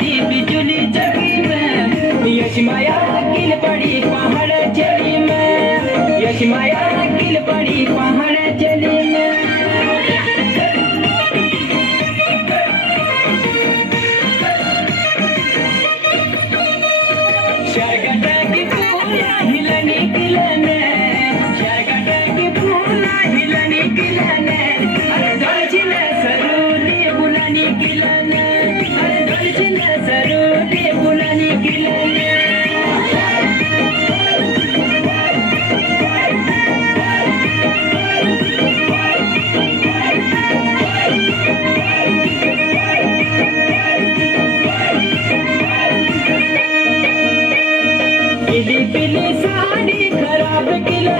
दी बिजुली जगी में यश माया किल पड़ी पहाड़ चली में यश माया किल पड़ी पहाड़ चली में शरगटा की फूला हिलनी किलने शरगटा की फूला हिलनी किलने अरे दर्जिले सरूली बुलानी किलने अरे दर्जिले सरूली बुलानी किलने पिली पिली साड़ी खराब किला